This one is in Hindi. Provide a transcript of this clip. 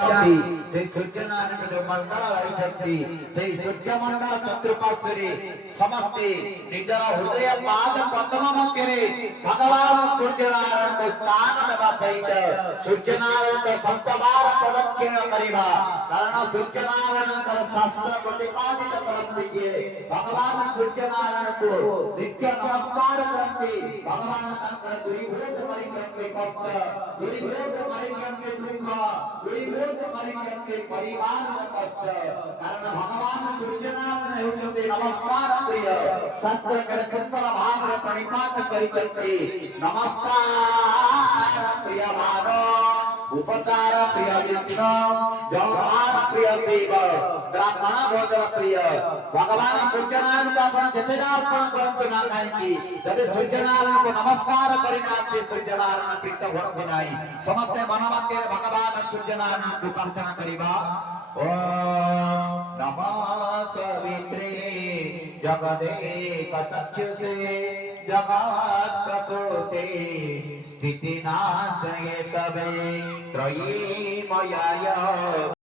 से सूर्यनारायण जो मंडल रही से सूर्यमंडल चतुर्पार्श्वे समस्ते निजर हृदय पाद पद्म मध्य भगवान सूर्यनारायण को स्थान देवा सहित सूर्यनारायण को सप्तबार प्रदक्षिण करवा कारण सूर्यनारायण शास्त्र प्रतिपादित करते भगवान सूर्यनारायण को नित्य नमस्कार करते भगवान दूरीभूत करके कष्ट दूरीभूत करके दुख दूरीभूत करके परिवार कष्ट कारण भगवान सूर्यनारायण होते नमस्कार प्रिय शास्त्र के सुंदर भाव प्रणिपात करते नमस्कार प्रिय भाव उपचार प्रिय विष्णु व्यवहार प्रिय शिव ब्राह्मण भोजन प्रिय भगवान सूर्यनारायण को आपण जते अर्पण करंतु ना काई जदे सूर्यनारायण को नमस्कार करिना सूर्यनारायण प्रीत होत नाही समस्त मनमध्य भगवान सूर्यनारायण को प्रार्थना करिबा ओम नमः सवित्रे जगदेक चक्षुषे जगत् प्रचोते स्थिति नाशये तवे त्रयी मयाय